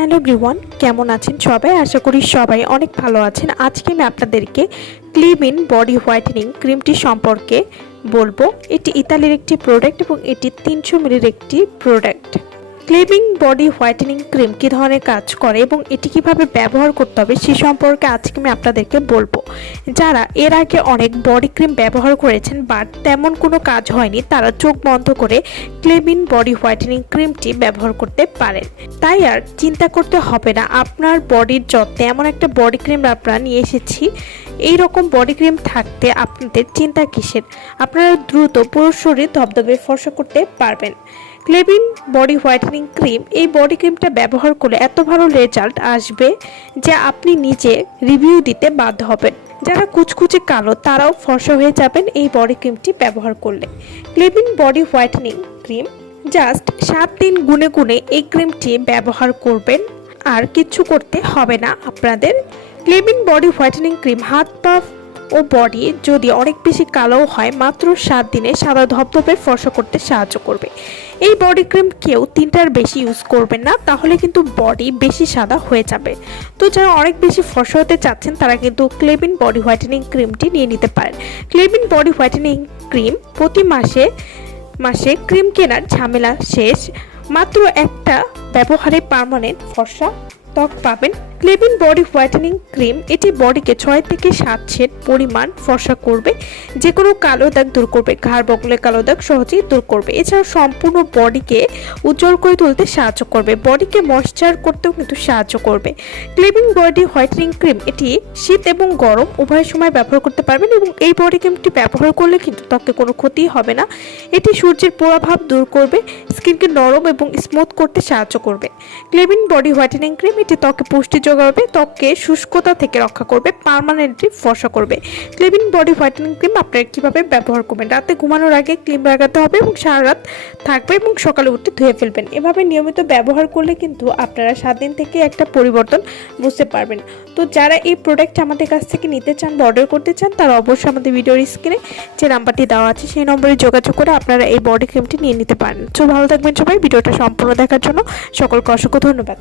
Hello ব্রিওয়ান কেমন আছেন সবাই? আশা করি সবাই অনেক ভালো আছেন। আজকে আমি আপনাদেরকে ক্লিমিন বডি হোয়াইটেনিং ক্রিমটি সম্পর্কে বলব। এটি ইতালির একটি প্রোডাক্ট এবং এটি তিনশো মিলির একটি প্রোডাক্ট ক্লিমিং বডি হোয়াইটেনিং ক্রিম কী ধরনের কাজ করে এবং এটি কীভাবে ব্যবহার করতে হবে সে সম্পর্কে আজকে আমি আপনাদেরকে বলব। যারা এর আগে অনেক বডি ক্রিম ব্যবহার করেছেন বাট তেমন কোনো কাজ হয়নি, তারা চোখ বন্ধ করে ক্লেমিন বডি হোয়াইটেনিং ক্রিমটি ব্যবহার করতে পারেন। তাই আর চিন্তা করতে হবে না, আপনার বডির যত্নে এমন একটা বডি ক্রিম আপনারা নিয়ে এসেছি এই রকম বডি ক্রিম থাকতে আপনাদের চিন্তা কিসের? আপনারা দ্রুত পুরো শরীর ধবধবে ফর্সা করতে পারবেন। ক্লেবিন বডি হোয়াইটেনিং ক্রিম এই বডি ক্রিমটা ব্যবহার করলে এত ভালো রেজাল্ট আসবে যে আপনি নিজে রিভিউ দিতে বাধ্য হবেন। যারা কুচকুচে কালো, তারাও ফর্সা হয়ে যাবেন এই বডি ক্রিমটি ব্যবহার করলে। ক্লেবিন বডি হোয়াইটেনিং ক্রিম জাস্ট সাত দিন গুনে গুনে এই ক্রিমটি ব্যবহার করবেন, আর কিচ্ছু করতে হবে না আপনাদের। ক্লেবিন বডি হোয়াইটেনিং ক্রিম হাত পা ও বডি যদি অনেক বেশি কালো হয়, মাত্র সাত দিনে সাদা ধপধপে ফর্সা করতে সাহায্য করবে। এই বডি ক্রিম কেউ তিনটার বেশি ইউজ করবেন না, তাহলে কিন্তু বডি বেশি সাদা হয়ে যাবে। তো যারা অনেক বেশি ফর্সা হতে চাচ্ছেন, তারা কিন্তু ক্লেবিন বডি হোয়াইটেনিং ক্রিমটি নিয়ে নিতে পারেন। ক্লেবিন বডি হোয়াইটেনিং ক্রিম প্রতি মাসে মাসে ক্রিম কেনার ঝামেলা শেষ। মাত্র একটা ব্যবহারে পার্মানেন্ট ফর্সা ত্বক পাবেন ক্লেবিন বডি হোয়াইটেনিং ক্রিম এটি বডিকে ছয় থেকে সাত শেড পরিমাণ ফর্সা করবে যে কোনো কালো দাগ দূর করবে, ঘাড় বগলে কালো দাগ সহজেই দূর করবে। এছাড়াও সম্পূর্ণ বডিকে উজ্জ্বল করে তুলতে সাহায্য করবে, বডিকে ময়শ্চার করতেও কিন্তু সাহায্য করবে। ক্লেবিন বডি হোয়াইটেনিং ক্রিম এটি শীত এবং গরম উভয় সময় ব্যবহার করতে পারবেন এবং এই বডি ক্রিমটি ব্যবহার করলে কিন্তু ত্বকে কোনো ক্ষতি হবে না। এটি সূর্যের প্রভাব দূর করবে, স্কিনকে নরম এবং স্মুথ করতে সাহায্য করবে। ক্লেবিন বডি হোয়াইটেনিং ক্রিম এটি ত্বকে পুষ্টি যোগাবে ত্বককে শুষ্কতা থেকে রক্ষা করবে পার্মানেন্টলি ফর্সা করবে। ক্লেবিন বডি হোয়াইটেনিং ক্রিম আপনারা কীভাবে ব্যবহার করবেন? রাতে ঘুমানোর আগে ক্রিম লাগাতে হবে এবং সারা রাত থাকবে এবং সকালে উঠে ধুয়ে ফেলবেন। এভাবে নিয়মিত ব্যবহার করলে কিন্তু আপনারা সাত দিন থেকে একটা পরিবর্তন বুঝতে পারবেন। তো যারা এই প্রোডাক্ট আমাদের কাছ থেকে নিতে চান বা অর্ডার করতে চান, তারা অবশ্যই আমাদের ভিডিওর স্ক্রিনে যে নাম্বারটি দেওয়া আছে, সেই নম্বরে যোগাযোগ করে আপনারা এই বডি ক্রিমটি নিয়ে নিতে পারেন। তো ভালো থাকবেন সবাই, ভিডিওটা সম্পূর্ণ দেখার জন্য সকলকে অসংখ্য ধন্যবাদ।